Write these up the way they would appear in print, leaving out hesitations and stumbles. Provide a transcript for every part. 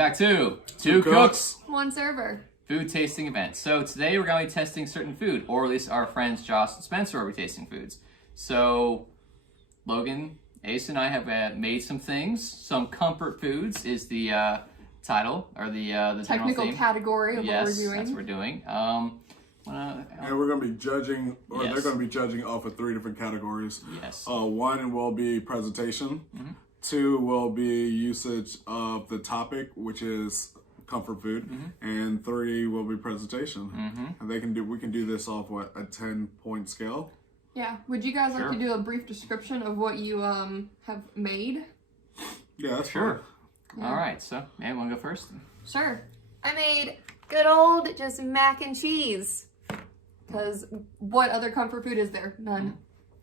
back to Two Cooks, One Server. Food tasting event. So today we're going to be testing certain food, or at least our friends Josh and Spencer will be tasting foods. So Logan, Ace, and I have made some things. Some comfort foods is the title, or the technical theme. category of what we're doing. Yes, that's what we're doing. And we're going to be judging, or Yes. they're going to be judging off of 3 different categories. Yes. One will be presentation. Mm-hmm. 2 will be usage of the topic, which is comfort food, and 3 will be presentation. And we can do this off a 10-point scale. Yeah. Would you guys Sure. like to do a brief description of what you have made? Yeah, that's Sure. fine. All right. So, man, want to go first? Sure. I made good old just mac and cheese. Because what other comfort food is there? None.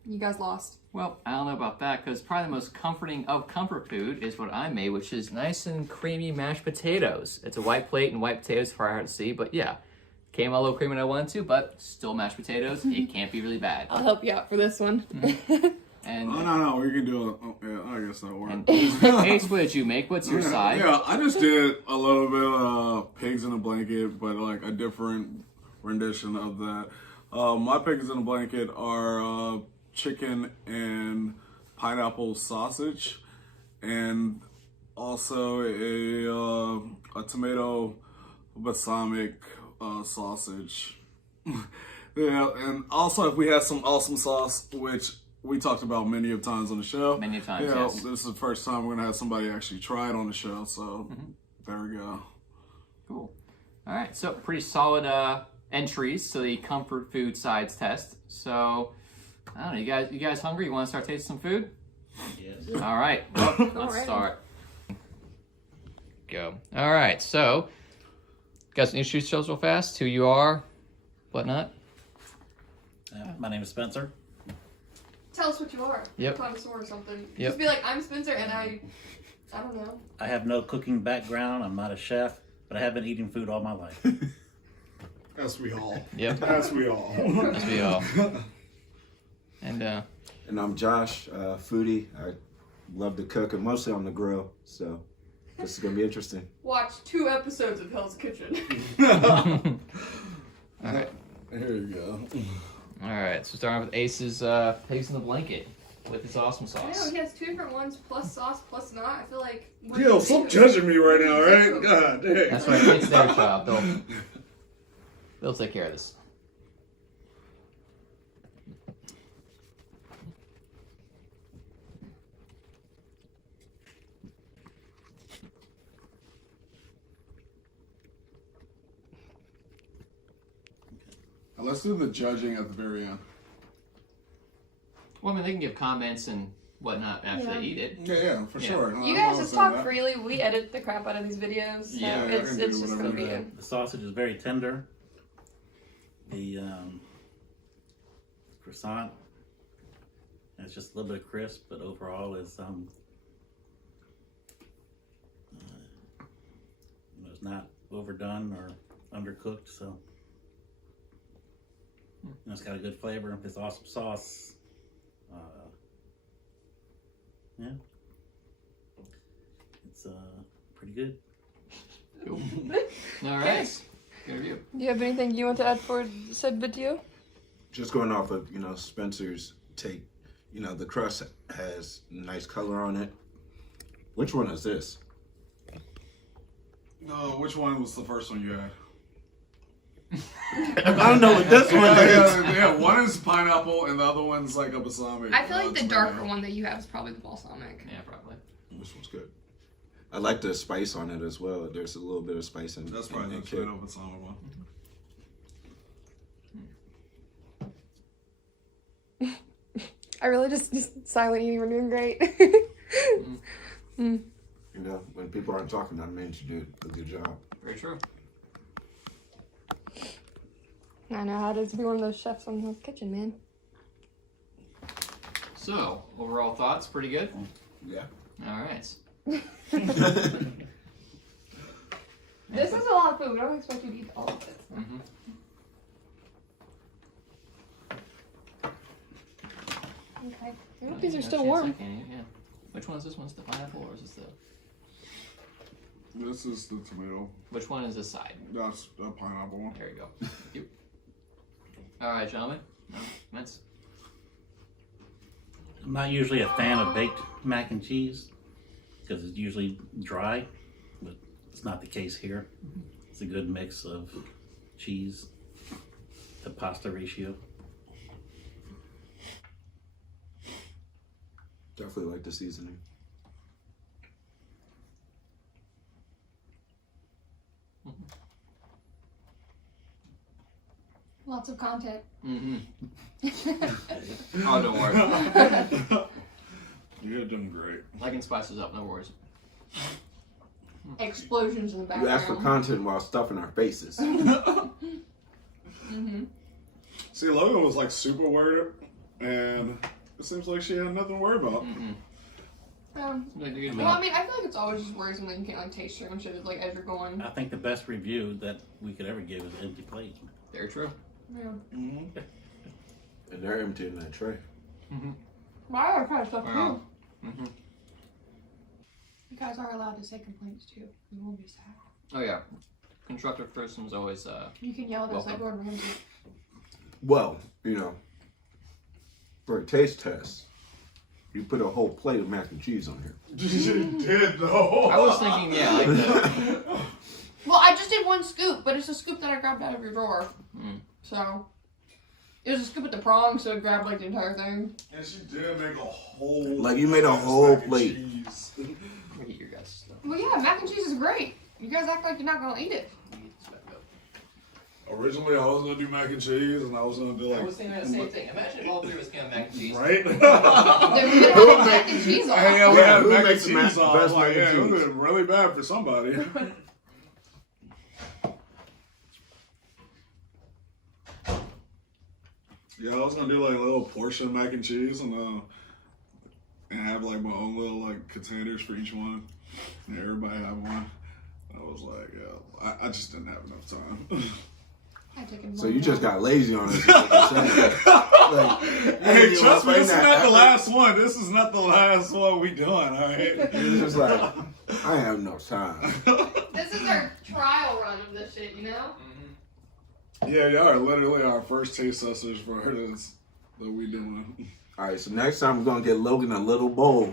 You guys lost. Well, I don't know about that, because probably the most comforting of comfort food is what I made, which is nice and creamy mashed potatoes. It's a white plate and white potatoes, it's hard to see, but yeah. Came a little creamy when I wanted to, but still mashed potatoes. It can't be really bad. I'll help you out for this one. And No, we can do it. Yeah, I guess that'll work. and Ace, what did you make? What's your side? Yeah, I just did a little bit of pigs in a blanket, but like a different rendition of that. My pigs in a blanket are chicken and pineapple sausage, and also a tomato balsamic sausage. Yeah, and also if we have some awesome sauce, which we talked about many of times on the show. Many times, yeah, yes. This is the first time we're gonna have somebody actually try it on the show, so there we go. Cool. All right, so pretty solid entries to the comfort food sides test. So, I don't know, you guys hungry? You want to start tasting some food? Yes. All right, well, let's Alrighty. start. Go. All right, so, guys, introduce yourselves real fast. Who you are, whatnot. My name is Spencer. Tell us what you are. Yep. Connoisseur or something. Yep. Just be like, I'm Spencer, and I don't know. I have no cooking background. I'm not a chef, but I have been eating food all my life. As we all. Yep. As we all. As we all. And And I'm Josh, foodie. I love to cook, and mostly on the grill. So this is gonna be interesting. Watch 2 episodes of Hell's Kitchen. all right. Here you go. All right, so starting off with Ace's pigs in the blanket with his awesome I know, sauce. he has 2 different ones, plus sauce, plus not. I feel like... Yo, stop judging me right now, right? God dang. That's right, it's their job. They'll take care of this. Let's do the judging at the very end. Well, I mean, they can give comments and whatnot after they eat it. Yeah, for Yeah. sure. You guys just talk freely. We edit the crap out of these videos. So Yeah, it's I can do just whatever going to you be... want. The sausage is very tender. The croissant, it's just a little bit crisp, but overall is it's not overdone or undercooked, so it's got a good flavor. It's awesome sauce. Yeah, it's pretty good. Cool. All right. Good review. Do you have anything you want to add for said video? Just going off of Spencer's take. The crust has nice color on it. Which one is this? No, which one was the first one you had? I don't know what this one is. Yeah, one is pineapple and the other one's like a balsamic. I feel like the tomato. darker one that you have is probably the balsamic. Yeah, probably. This one's good. I like the spice on it as well. There's a little bit of spice in it. That's probably the tomato balsamic one. I really just silent eating. We're doing great. When people aren't talking, that means you did a good job. Very true. I know how it is to be one of those chefs on Hell's Kitchen, man. So, overall thoughts, pretty good? Yeah. All right. This is a lot of food. I don't expect you to eat all of it. Mm-hmm. Okay. I hope these are still warm. Yeah. Which one is this one? Is the pineapple or is this the... This is the tomato. Which one is the side? That's the pineapple one. There you go. Thank you. All right, gentlemen. No, Vince. I'm not usually a fan of baked mac and cheese because it's usually dry, but it's not the case here. It's a good mix of cheese to pasta ratio. Definitely like the seasoning. Lots of content. Mm-hmm. Oh, don't worry. You're doing great. I can spice this up, no worries. Explosions in the You background. ask for content while stuffing our faces. See, Logan was like super worried, and it seems like she had nothing to worry about. Like, you're Well, I mean, I feel like it's always just worrisome that you can't like taste certain shit like as you're going. I think the best review that we could ever give is empty plate. Very true. Yeah. Mm-hmm. And they're emptying that tray. Well, I gotta try stuff Wow. too. Mm-hmm. You guys are allowed to say complaints too. You won't be sad. Oh yeah, constructive criticism is always You can yell at us like Welcome. Gordon Ramsay. Well, you know, for a taste test, you put a whole plate of mac and cheese on here. She did though. I was thinking, yeah, like the, Well, I just did one scoop, but it's a scoop that I grabbed out of your drawer. Mm. So it was a scoop with the prongs, so it grabbed like the entire thing. And she did make a whole. Like, you made a mac whole and plate. cheese. Let me eat your guys' stuff. Well, yeah, mac and cheese is great. You guys act like you're not gonna eat it. Let me eat this back up. Originally, I was gonna do mac and cheese, and I was gonna do I like. was thinking the same thing. Imagine if all three of us came out mac and cheese. Right? Then we could have mac and cheese off. Yeah, we Yeah, had who mac and makes the cheese on. I was best like, mac and yeah, it would cheese? have been really bad for somebody. Yeah, I was gonna do like a little portion mac and cheese and have like my own little like containers for each one. And everybody have one. I was like, yeah, I just didn't have enough time. So you just got lazy on us. is what you're saying. Like, Hey, you trust me, know, this is that not the effort. last one. This is not the last one we doing, alright? You're just like, I have no time. This is our trial run of this shit, you know? Yeah, y'all are literally our first taste testers for this that we doing. All right, so next time we're gonna get Logan a little bowl,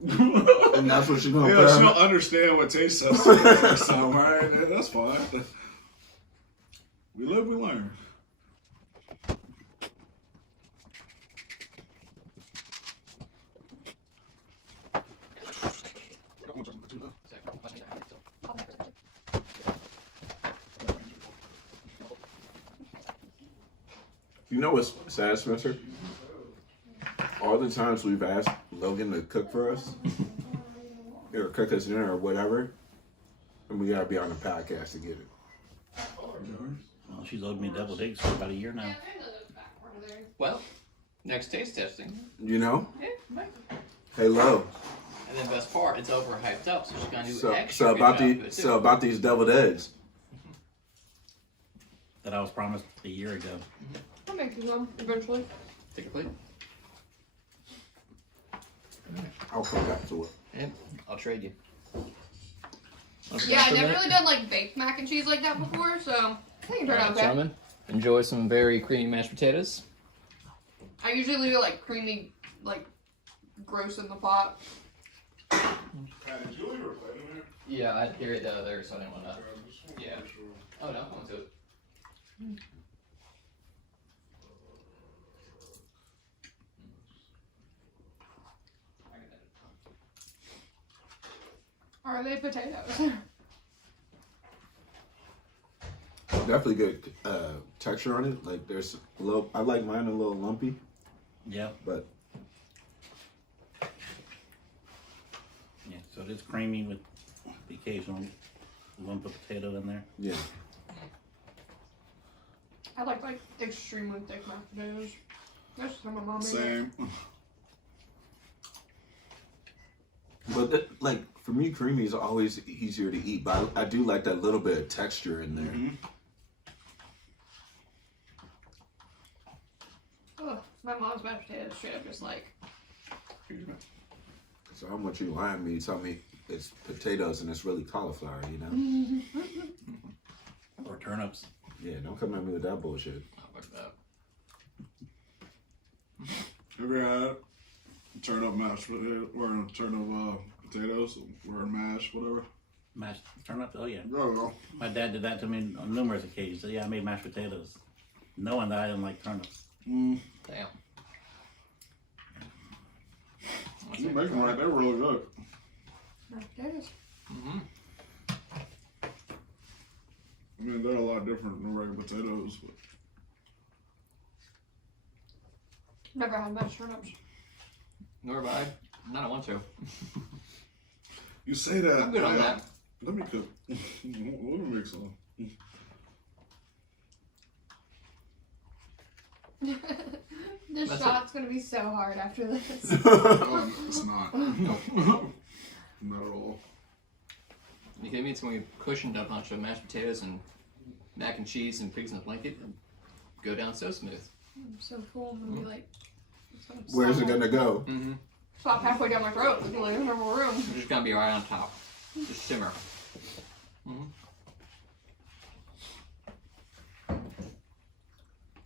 and that's what she's gonna Yeah, put. she on don't understand what taste testing is the first time, alright? Yeah, that's fine. We live, we learn. You know what's sad, Spencer? All the times we've asked Logan to cook for us, or cook us dinner or whatever, and we gotta be on the podcast to get it. Well, she's owed me double digs for about a year now. Well, next taste testing. You know? Yeah, might. Hey, Lo. And then best part, it's overhyped up, so she's gonna do So, extra so good about job the of it, too. so about these deviled eggs. That I was promised a year ago. I'll make you some eventually. Take a plate. I'll come back to it. And I'll trade you. Yeah, I've never really done like baked mac and cheese like that before, so I think it turned out okay. Gentlemen, enjoy some very creamy mashed potatoes. I usually leave it like creamy, like gross in the pot. Did you leave her plate in there? Yeah, I hear it there, so I didn't want to. Yeah. Oh no, I'm to it. Are they potatoes? Definitely good texture on it. Like there's a little. I like mine a little lumpy, Yeah. but Yeah. So it is creamy with the occasional lump of potato in there. yeah. I like extremely thick mashed potatoes. That's just how my mom made it. Same. But like for me, creamy is always easier to eat. But I do like that little bit of texture in there. Ugh, my mom's mashed potatoes straight up just like. So how much you lying me? Tell me it's potatoes and it's really cauliflower, you know? Or turnips. Yeah, don't come at me with that bullshit. Oh, fuck that. Have you had turnip mashed potato or turnip potatoes or mash, whatever? Mashed turnips? Oh, yeah. Oh, My dad did that to me on numerous occasions. So, yeah, I made mashed potatoes, knowing that I didn't like turnips. mm. Damn. You make them right. They're really good. Mashed potatoes. Mm-hmm. I mean, they're a lot different than regular potatoes. But Never had mashed turnips. Nor have I. Not I want to. you say that. I'm good on that. Let me cook. Let me make some. This That's shot's gonna be so hard after this. Oh, it's not. Nope. Not at all. You kidding me? It's going to be cushioned up a bunch of mashed potatoes and mac and cheese and pigs in a blanket and go down so smooth. I'm so full. I'm gonna be like, it's gonna Where's it stop- gonna go? Mm-hmm. Stop halfway down my throat. It's like in normal room. It's just going to be right on top. Just simmer. Mm-hmm.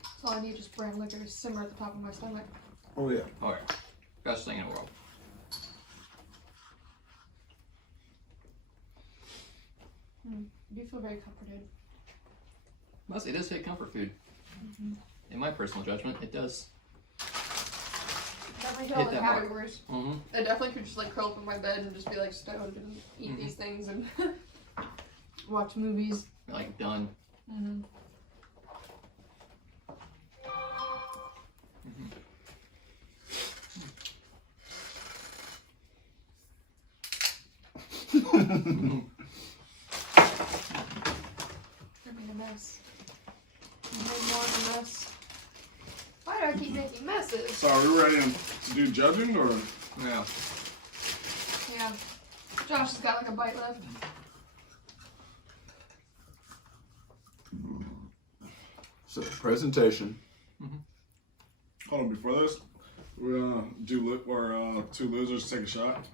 That's all I need, just brown liquor to simmer at the top of my stomach. Oh yeah. Oh, yeah. Best thing in the world. I do feel very comforted. Mostly, it does say comfort food. In my personal judgment, it does. Definitely Hit feel all the that mark. categories. Mm-hmm. I definitely could just like curl up in my bed and just be like stoned and eat these things and watch movies. Like, done. Mm-hmm. I made a mess. I made more of a mess. Why do I keep making messes? So are we ready to do judging or? Yeah. Yeah. Josh has got like a bite left. So presentation. Hold on, before this, we're gonna do where two losers take a shot.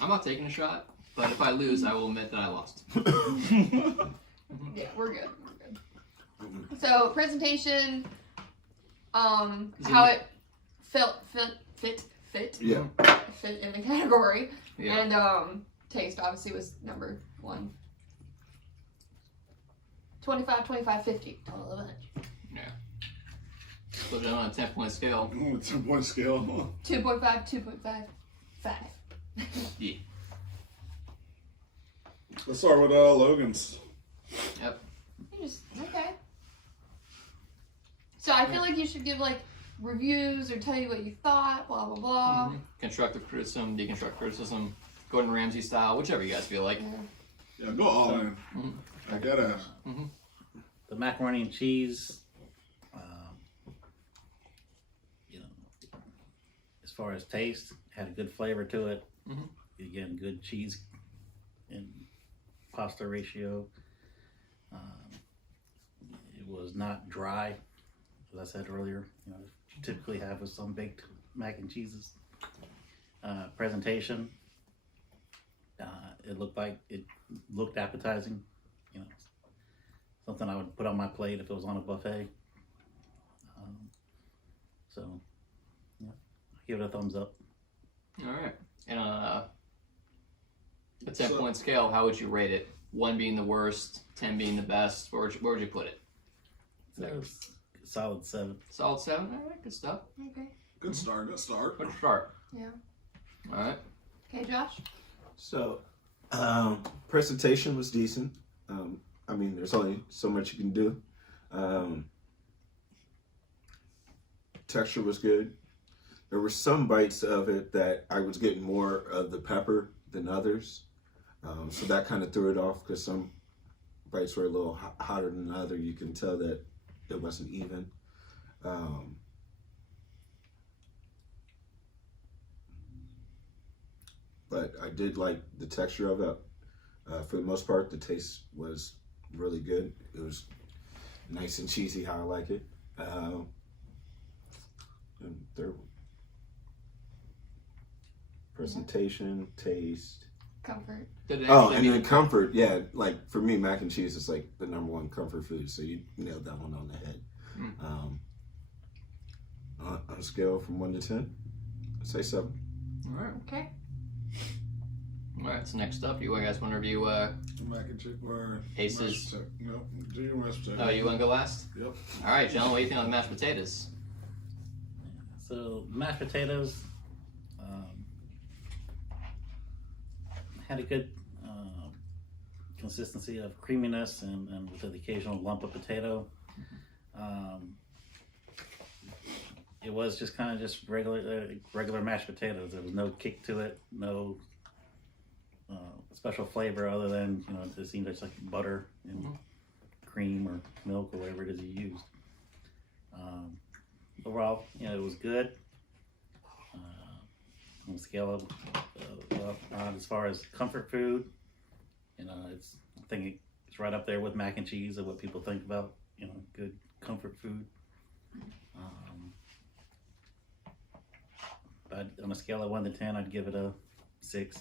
I'm not taking a shot, but if I lose, I will admit that I lost. Yeah, we're good. We're good. So presentation, how it fit Yeah. in the category, Yeah. and taste obviously was number one. 25, 25, 50 total of it. Yeah. Put it on a 10-point scale. Ooh, 10-point scale. 2.5, 2.5, 5. Yeah. Let's start with Logan's. Yep. You just okay. So I feel like you should give like reviews or tell you what you thought, blah blah blah. Mhm. Constructive criticism, deconstructive criticism, Gordon Ramsay style, whichever you guys feel like. Yeah, go all in. Mhm. I get it. The macaroni and cheese, you know, as far as taste, had a good flavor to it. Mhm. Again, good cheese and pasta ratio. It was not dry, as I said earlier. You know, you typically have with some baked mac and cheeses. Presentation, it looked appetizing. You know, something I would put on my plate if it was on a buffet. So, yeah, I'll give it a thumbs up. All right. And on a 10-point scale, how would you rate it? 1 being the worst, 10 being the best. Where would you put it? So it was a solid 7. Solid 7. All right, good stuff. Okay. Good start. Good start. Good start. Yeah. All right. Okay, Josh. So, presentation was decent. I mean, there's only so much you can do. Texture was good. There were some bites of it that I was getting more of the pepper than others. So that kind of threw it off because some bites were a little hotter than the other. You can tell that it wasn't even. But I did like the texture of it. For the most part, the taste was really good. It was nice and cheesy, how I like it. And they're presentation, taste. Comfort. Did it Oh, actually and mean- then comfort. Yeah, like for me, mac and cheese is like the #1 comfort food. So you nailed that one on the head. On a scale from 1 to 10, I'd say 7. All right. Okay. All right. So next up, you guys want to review Mac and cheese or Aces. mashed potato. No, do your mashed potato. Oh, you want to go last? Yep. All right, John. What do you think on the mashed potatoes? So mashed potatoes had a good consistency of creaminess and with an occasional lump of potato. It was just kind of just regular mashed potatoes. There was no kick to it, no special flavor other than, you know, it seemed just like butter and cream or milk or whatever it is you used. Overall, you know, it was good. On a scale of as far as comfort food, you know, I think it's right up there with mac and cheese of what people think about, you know, good comfort food. But on a scale of 1 to 10, I'd give it a 6.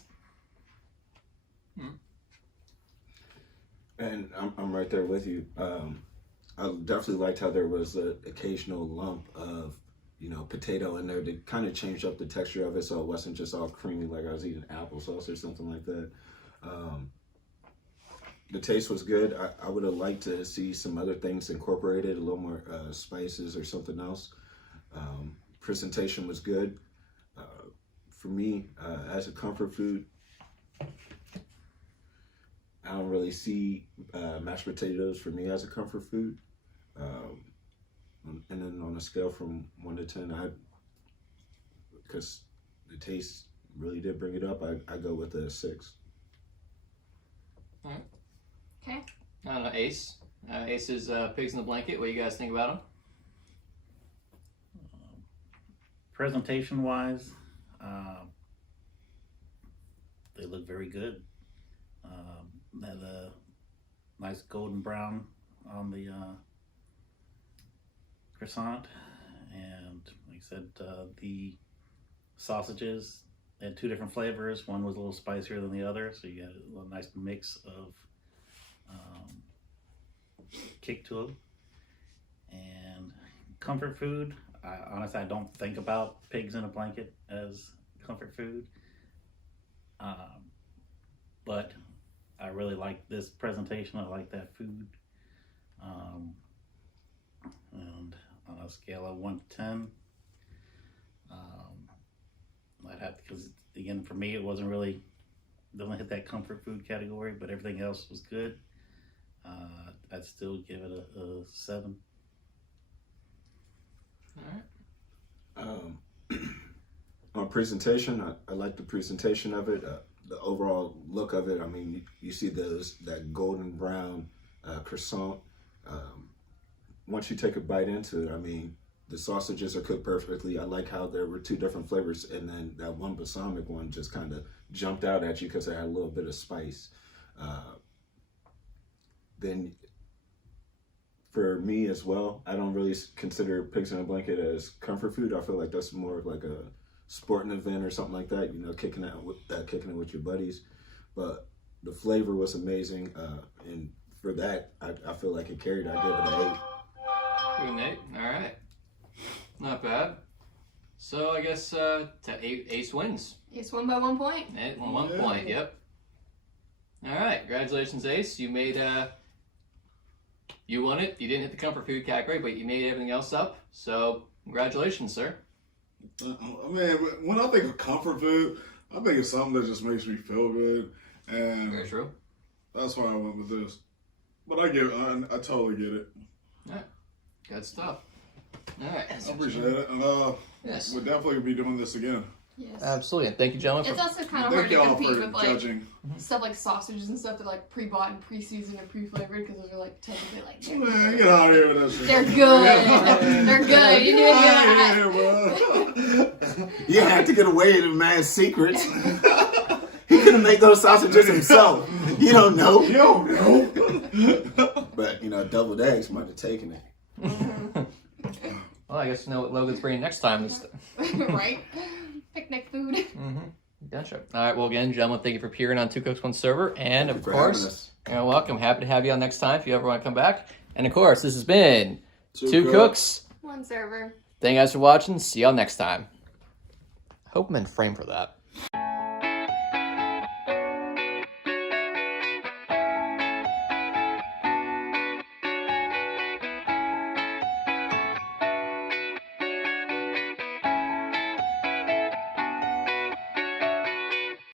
And I'm right there with you. I definitely liked how there was an occasional lump of, you know, potato in there to kind of change up the texture of it, so it wasn't just all creamy like I was eating applesauce or something like that. The taste was good. I would have liked to see some other things incorporated, a little more spices or something else. Presentation was good. For me, as a comfort food, I don't really see mashed potatoes for me as a comfort food. And then on a scale from 1 to 10, because the taste really did bring it up, I go with a 6. All right. Okay. I don't know, Ace. Ace's Pigs in the Blanket. What do you guys think about them? Presentation wise, they look very good. Had a nice golden brown on the croissant, and like I said, the sausages had 2 different flavors. One was a little spicier than the other, so you got a little nice mix of kick to them. And comfort food, honestly, I don't think about pigs in a blanket as comfort food, but I really like this presentation. I like that food. And on a scale of 1 to 10, I'd have to, because again, for me, it wasn't really, doesn't hit that comfort food category, but everything else was good. I'd still give it a 7. All right. On presentation, I like the presentation of it. The overall look of it, I mean, you see that golden brown croissant. Once you take a bite into it, I mean, the sausages are cooked perfectly. I like how there were 2 different flavors, and then that one balsamic one just kind of jumped out at you because it had a little bit of spice. Then for me as well, I don't really consider pigs in a blanket as comfort food. I feel like that's more of like a sporting event or something like that, you know, kicking it with your buddies. But the flavor was amazing, and for that, I feel like it carried. I gave it an 8. Good, Nate. All right. Not bad. So I guess Ace wins. Ace won by 1 point. Nate won 1 point. Yep. All right. Congratulations, Ace. You made you won it. You didn't hit the comfort food category, but you made everything else up. So congratulations, sir. I mean, when I think of comfort food, I think it's something that just makes me feel good, and Very true. that's why I went with this. But I totally get it. All right. Good stuff. All right. I appreciate it, and Yes. we'll definitely be doing this again. Yes. Absolutely. And thank you, gentlemen. It's also kind of Thank hard to y'all compete for with like judging. stuff like sausages and stuff that are like pre-bought and pre-seasoned and pre-flavored because those are like technically like Man, get out of here with that shit. they're good. They're good. You Get out do of here, bro. You had to get away with the man's secrets. He couldn't make those sausages himself. You don't know. You don't know. But, you know, deviled eggs might have taken it. Well, I guess you know what Logan's bringing next time. right? Picnic food. Mm-hmm. Gotcha. All right. Well, again, gentlemen, thank you for appearing on Two Cooks, One Server. And Thank you of for having course, us. you're welcome. Happy to have you on next time if you ever want to come back. And of course, this has been Two Cooks. Cooks. One server. Thank you guys for watching. See y'all next time. I hope I'm in frame for that.